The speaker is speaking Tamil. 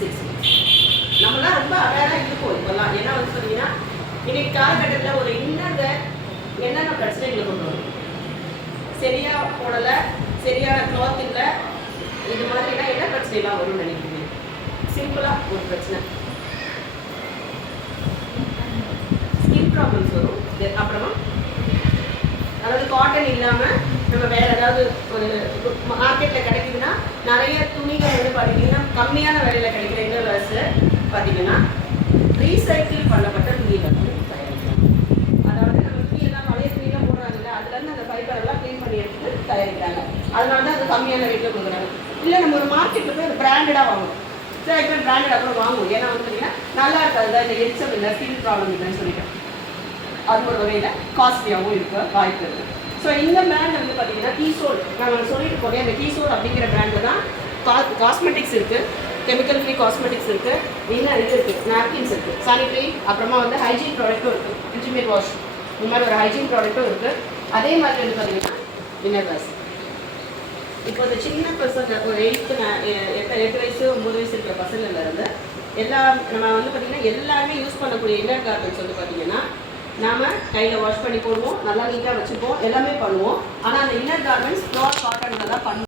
6 months. நம்மளாம் ரொம்ப அவேராக இருக்கும் இப்போல்லாம். ஏன்னா வந்து பார்த்தீங்கன்னா இன்னைக்கு காலகட்டத்தில் ஒரு இன்னர் வேர் என்னென்ன பிரச்சனைகளை கொண்டு வரும், சரியாக போடலை, சரியான கிளாத் இல்லை, இது மாதிரிலாம் என்ன பிரச்சனைலாம் வரும்னு நினைக்கிறீங்க? சிம்பிளாக ஒரு பிரச்சனை ஸ்கின் ப்ராப்ளம்ஸ் வரும். அப்புறமா அதாவது காட்டன் இல்லாமல் நம்ம வேறு ஏதாவது ஒரு மார்க்கெட்டில் கிடைக்குதுன்னா நிறைய துணிகள் வந்து பார்த்தீங்கன்னா கம்மியான விலையில் கிடைக்கிற இன்னர்வேர்ஸு பார்த்தீங்கன்னா ரீசைக்கிள் பண்ணப்பட்ட துணிகள் வந்து தயாரிக்கலாம். அதாவது நம்ம துணியெல்லாம் பழைய துணியெல்லாம் போடுறாங்கல்ல, அதுலேருந்து அந்த ஃபைபரெல்லாம் க்ளீன் பண்ணி எடுத்து தயாரிக்கிறாங்க. அதனால தான் அது கம்மியான ரேட்டில் கொடுக்குறாங்க. இல்லை நம்ம ஒரு மார்க்கெட்டில் போய் ஒரு பிராண்டடாக வாங்கணும். சில பேர் பிராண்டடாக கூட வாங்குவோம். ஏன்னா வந்து பார்த்தீங்கன்னா நல்லா இருக்காது தான், இந்த எரிச்சல் இல்லை, ஸ்கின் ப்ராப்ளம் இல்லைன்னு சொல்லிட்டேன். அது ஒரு வகையில் காஸ்ட்லியாகவும் இருக்க வாய்ப்பு இருக்குது. ஸோ இந்த பிராண்ட் வந்து பார்த்தீங்கன்னா கீசோல், நம்ம சொல்லிட்டு போனேன், அந்த கீசோல் அப்படிங்கிற பிராண்டில் தான் காஸ்மெட்டிக்ஸ் இருக்குது, கெமிக்கல் ஃப்ரீ காஸ்மெட்டிக்ஸ் இருக்குது, இன்னும் இது இருக்குது, நாப்கின்ஸ் இருக்குது, சானிடரி, அப்புறமா வந்து ஹைஜீன் ப்ராடக்ட்டும் இருக்குது, இன்டிமேட் வாஷ், இந்த மாதிரி ஒரு ஹைஜீன் ப்ராடக்ட்டும் இருக்குது. அதே மாதிரி வந்து பார்த்தீங்கன்னா இன்னர்வேர்ஸ். இப்போ இந்த சின்ன பசங்க ஒரு 8 வயசு 9 வயசு இருக்கிற பசங்கள்லேருந்து நம்ம வந்து பார்த்திங்கன்னா எல்லாருமே யூஸ் பண்ணக்கூடிய இன்னர் கார்மெண்ட்ஸ் வந்து பார்த்திங்கன்னா நாம் கையில் வாஷ் பண்ணி போடுவோம், நல்லா நீட்டாக வச்சுப்போம், எல்லாமே பண்ணுவோம். ஆனால் அந்த இன்னர் கார்மெண்ட்ஸ் ப்யூர் காட்டனில் தான் பண்ணுவோம்.